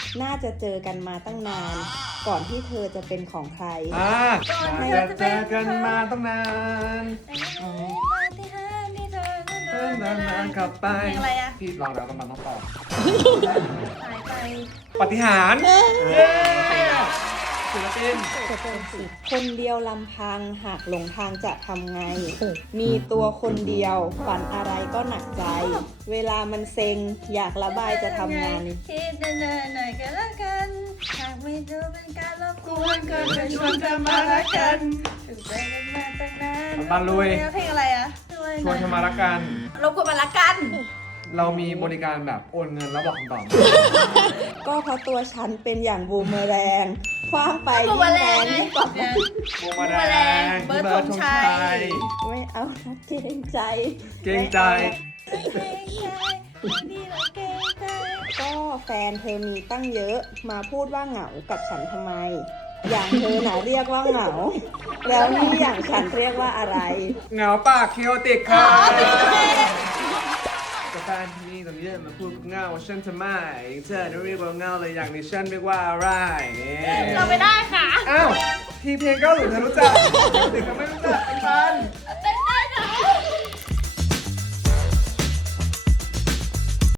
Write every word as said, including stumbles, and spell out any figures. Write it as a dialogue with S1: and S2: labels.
S1: น่าจะเจอกันมาตั้งนาน ก่อนที่เธอจะเป็นของใคร
S2: อ่าจะเจอกันมาตั้งนาน เดินนานๆกลับไป
S3: เพลงอะไรอะ
S2: พี่ลองแล้วต้องมันต้องตอบ
S3: หายไป
S2: ปฏิหารย์เย้ศิลปิน
S1: คนเดียวลำพังหากหลงทางจะทำไง มีตัวคนเดียวฝันอะไรก็หนักใจ เวลามันเซ็งอยากระบายจะทำงาน
S3: คิดเนินๆหน่อยก็แล้วกันหากไม่ดูเป็นการรบกวนก็จะชวนเธอมารักกันถึงใจกันมาตั้งนาน
S2: บานลุย
S3: เพลงอะไรอะ
S2: ชวนเธอมารักกัน
S3: รบกวนมารักกัน
S2: เรามีบริการแบบโอนเงินแล้วบอกคำตอบ
S1: ก็เพราะตัวฉันเป็นอย่างบูมเมอแรงคว้างไป
S3: บู
S1: ยิ่
S3: ม
S1: ง
S3: เมอ
S1: แร
S3: แรง
S1: ง
S3: ไง
S1: ยิ่งกว่า
S3: เนี่ย
S2: บูมมาแด
S3: บูมแรง
S2: ง
S3: เบิร์ดธงชัย
S1: ไม่เอานะเกรงใจ
S2: เกรงใจ
S1: ก็แฟนเธอมีตั้งเยอะมาพูดว่าเหงากับฉันทำไม อย่างเธอน่ะเรียกว่าเหงา แล้วนี่อย่างฉันเรียกว่าอะไร
S2: เหงาปากเคโอติกค่ะกับแฟนที่นี่ตอนนี้มาพูดกับเหงาฉันทำไมเธอจะเรียกว่าเหงาเลยอย่างนี้ฉันเรียกว่าอะไรนี่
S3: เราไม่ได้ค่ะ
S2: อ้าวทีเพลงเก้าหรือเธอรู้จักเคโอติกก็ไม่รู้จักเป็นพัน
S3: เต้